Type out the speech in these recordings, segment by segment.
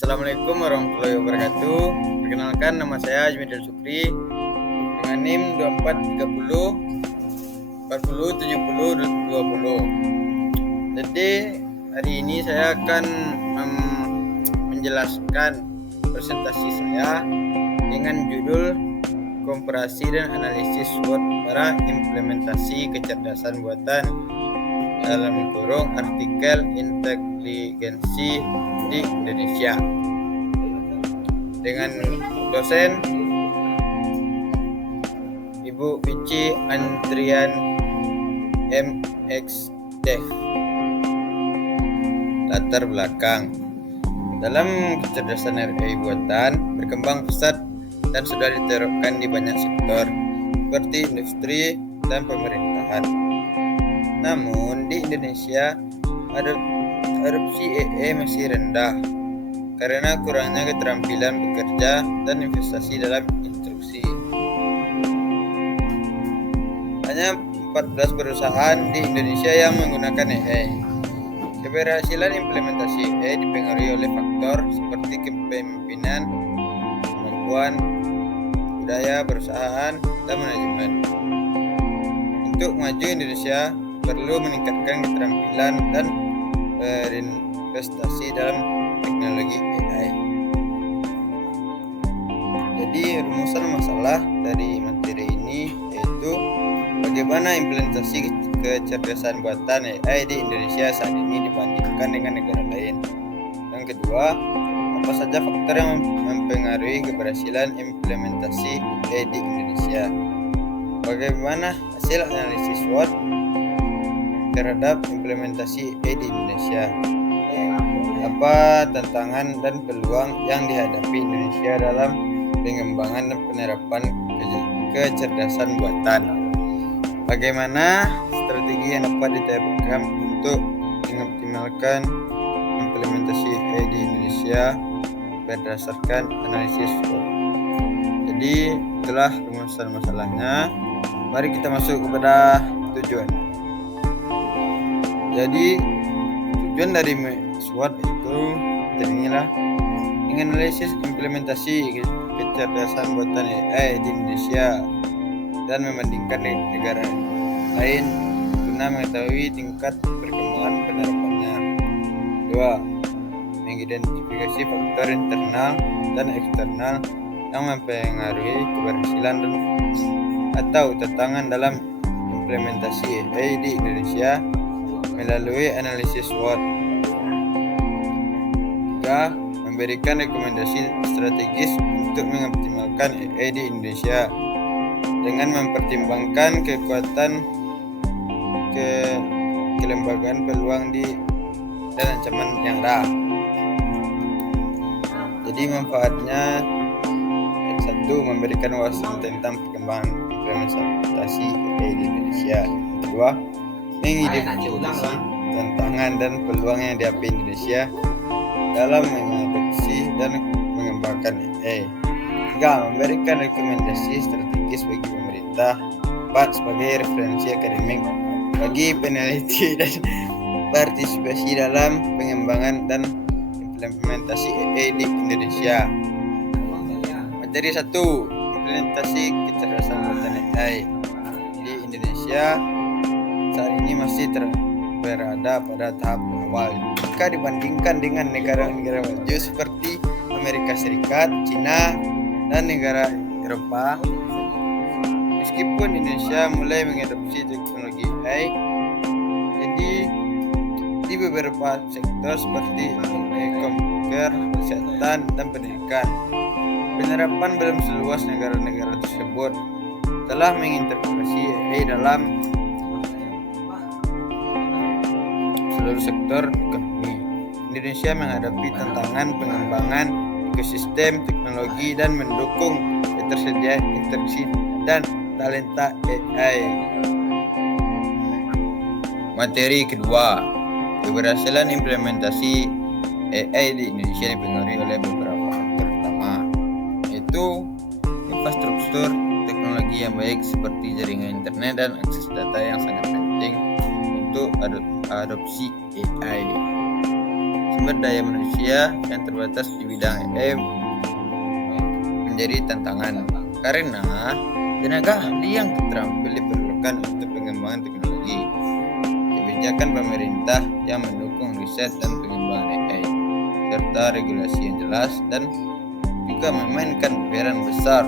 Assalamualaikum warahmatullahi wabarakatuh. Perkenalkan, nama saya Ajmedil Sukri dengan NIM 2430 40 70 20. Jadi hari ini saya akan menjelaskan presentasi saya dengan judul komparasi dan analisis SWOT para implementasi kecerdasan buatan dalam kurung artikel inteligensi di Indonesia dengan dosen Ibu Vici Andrian MX Dev. Latar belakang dalam kecerdasan AI buatan berkembang pesat dan sudah diterapkan di banyak sektor seperti industri dan pemerintahan. Namun di Indonesia adopsi AI masih rendah karena kurangnya keterampilan bekerja dan investasi dalam instruksi. Hanya 14 perusahaan di Indonesia yang menggunakan AI. Keberhasilan implementasi AI dipengaruhi oleh faktor seperti kepemimpinan, kemampuan, budaya perusahaan, dan manajemen. Untuk maju Indonesia perlu meningkatkan keterampilan dan berinvestasi dalam teknologi AI. Jadi rumusan masalah dari materi ini yaitu bagaimana implementasi kecerdasan buatan AI di Indonesia saat ini dibandingkan dengan negara lain. Yang kedua, apa saja faktor yang mempengaruhi keberhasilan implementasi AI di Indonesia? Bagaimana hasil analisis SWOT terhadap implementasi AI di Indonesia? Apa tantangan dan peluang yang dihadapi Indonesia dalam pengembangan dan penerapan kecerdasan buatan? Bagaimana strategi yang dapat diterapkan untuk mengoptimalkan implementasi AI di Indonesia berdasarkan analisis SWOT? Jadi itulah rumusan masalahnya. Mari kita masuk kepada tujuan. Jadi tujuan dari SWOT itu inilah menganalisis implementasi kecerdasan buatan AI di Indonesia dan membandingkan negara lain guna mengetahui tingkat perkembangan penerapannya. 2. Mengidentifikasi faktor internal dan eksternal yang mempengaruhi keberhasilan dan atau tantangan dalam implementasi AI di Indonesia melalui analisis SWOT. 3. Memberikan rekomendasi strategis untuk mengoptimalkan AI di Indonesia dengan mempertimbangkan kekuatan kelembagaan peluang dan ancaman yang ada. Jadi manfaatnya: 1. Memberikan wawasan tentang perkembangan implementasi AI di Indonesia. 2. Mengidentifikasi tantangan dan peluang yang dihadapi Indonesia dalam mengadopsi dan mengembangkan AI. 3. Memberikan rekomendasi strategis bagi pemerintah. 4. Sebagai referensi akademik bagi peneliti dan partisipasi dalam pengembangan dan implementasi AI di Indonesia. Materi 1. Implementasi kecerdasan buatan AI di Indonesia saat ini masih berada pada tahap awal jika dibandingkan dengan negara-negara maju seperti Amerika Serikat, Cina, dan negara Eropa. Meskipun Indonesia mulai mengadopsi teknologi AI, jadi di beberapa sektor seperti komputer, kesehatan, dan pendidikan, penerapan belum seluas negara-negara tersebut. Telah mengintegrasi AI dalam seluruh sektor ekonomi. Indonesia menghadapi tantangan pengembangan ekosistem teknologi dan mendukung ketersediaan interaksi dan talenta AI. Materi kedua, keberhasilan implementasi AI di Indonesia dipengaruhi oleh beberapa faktor utama, yaitu infrastruktur teknologi yang baik seperti jaringan internet dan akses data yang sangat penting untuk adopsi AI. sumber daya manusia yang terbatas di bidang AI menjadi tantangan karena tenaga ahli yang terampil diperlukan untuk pengembangan teknologi, kebijakan pemerintah yang mendukung riset dan pengembangan AI, serta regulasi yang jelas dan juga memainkan peran besar.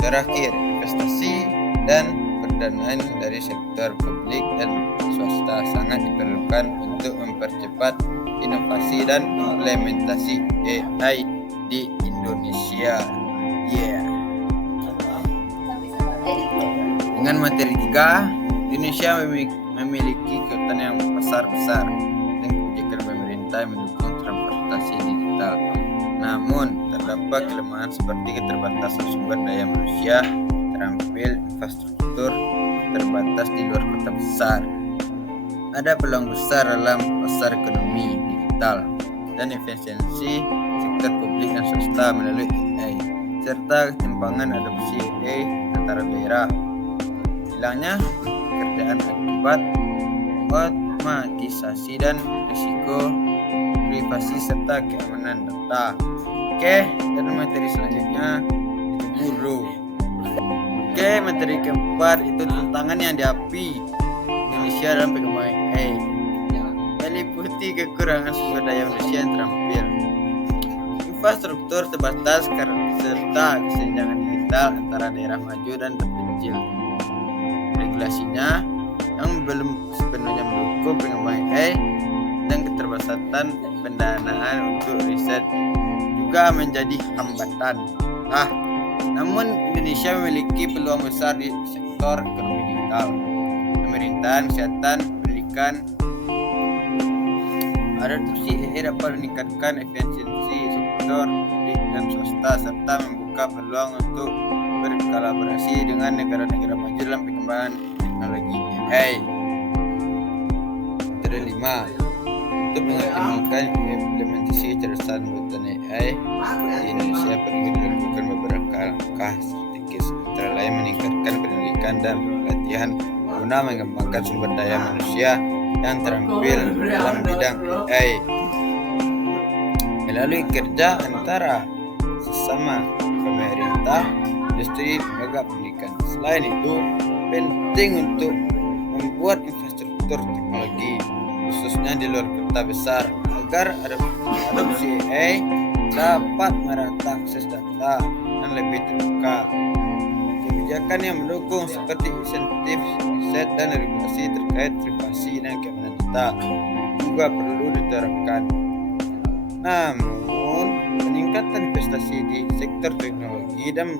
Terakhir, investasi dan pendanaan dari sektor publik dan swasta sangat diperlukan untuk mempercepat inovasi dan implementasi AI di Indonesia. Dengan materi 3, Indonesia memiliki kekuatan yang besar-besar dan kebijakan pemerintah yang mendukung transportasi digital. Namun, terdapat kelemahan seperti keterbatasan sumber daya manusia terampil, infrastruktur terbatas di luar kota besar. Ada peluang besar dalam pasar ekonomi digital dan efisiensi sektor publik dan swasta melalui AI, serta ketimpangan adopsi AI antara daerah. Hilangnya pekerjaan akibat otomatisasi dan risiko privasi serta keamanan data. Dan materi selanjutnya itu guru. Materi keempat itu tantangan yang dihadapi Indonesia dalam pengembangan AI, meliputi kekurangan sumber daya manusia yang terampil, infrastruktur terbatas serta kesenjangan digital antara daerah maju dan terpencil, regulasinya yang belum sepenuhnya mendukung pengembangan AI, dan keterbatasan pendanaan untuk riset juga menjadi hambatan. Namun Indonesia memiliki peluang besar di sektor ekonomi digital, pemerintahan, kesehatan, pendidikan. Adopsi AI dapat meningkatkan efisiensi sektor publik dan swasta serta membuka peluang untuk berkolaborasi dengan negara-negara maju dalam pengembangan teknologi AI. Materi 5, untuk mengoptimalkan implementasi kecerdasan buatan AI di Indonesia perlu dilakukan beberapa langkah strategis, antara lain meningkatkan pendidikan dan pelatihan guna mengembangkan sumber daya manusia yang terampil dalam bidang AI melalui kerja antara sesama pemerintah, industri, lembaga pendidikan. Selain itu, penting untuk membuat infrastruktur teknologi khususnya di luar kota besar agar adopsi AI dapat merata akses data dan lebih terbuka. Kebijakan yang mendukung seperti insentif riset dan regulasi terkait privasi dan keamanan data juga perlu diterapkan. Namun, peningkatan investasi di sektor teknologi dan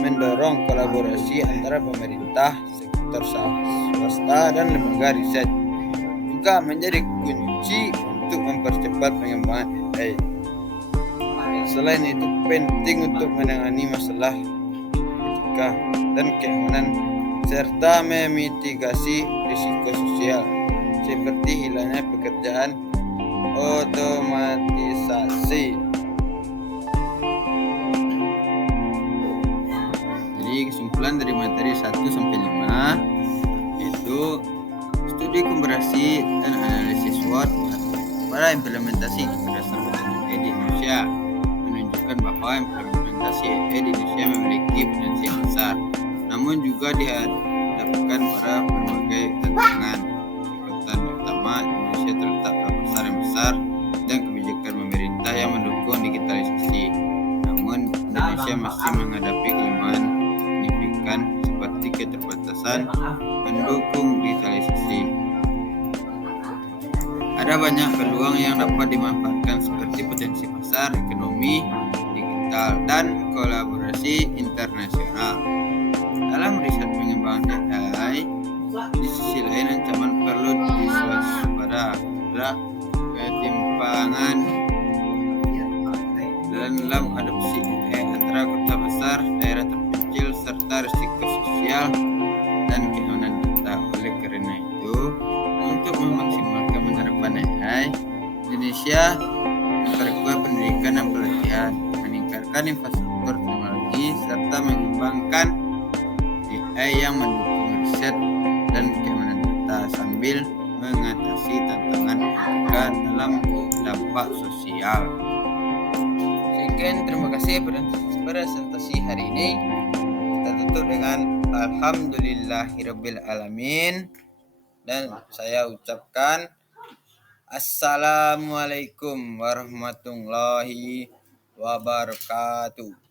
mendorong kolaborasi antara pemerintah, sektor swasta, dan lembaga riset juga menjadi kunci untuk mempercepat pengembangan AI. Selain itu, penting untuk menangani masalah etika dan keamanan serta memitigasi risiko sosial seperti hilangnya pekerjaan otomatisasi. Jadi kesimpulan dari materi 1 sampai 5 itu studi komparasi dan analisis SWOT pada implementasi kecerdasan buatan AI di Indonesia menunjukkan bahwa implementasi AI di Indonesia memiliki potensi yang besar, namun juga dihadapkan pada berbagai tantangan. Kekuatan utama Indonesia terletak pada pasar yang besar dan kebijakan pemerintah yang mendukung digitalisasi. Namun Indonesia masih menghadapi kelemahan signifikan seperti keterbatasan pendukung digitalisasi. Ada banyak peluang yang dapat dimanfaatkan seperti potensi pasar, ekonomi digital, dan kolaborasi internasional. Dalam riset pengembangan AI, di sisi lain ancaman perlu diwaspada adalah ketimpangan dalam adopsi AI antara kota besar, daerah terpencil, serta risiko sosial dan keamanan data. Oleh karena itu, untuk memaksimalkan penerapan AI, Indonesia memperkuat pendidikan dan pelatihan, meningkatkan infrastruktur teknologi, serta mengembangkan AI yang mendukung riset dan keamanan data sambil mengatasi tantangan mereka dalam dampak sosial. Sekian, terima kasih presentasi hari ini. Kita tutup dengan Alhamdulillahirabbil alamin, dan saya ucapkan Assalamualaikum warahmatullahi wabarakatuh.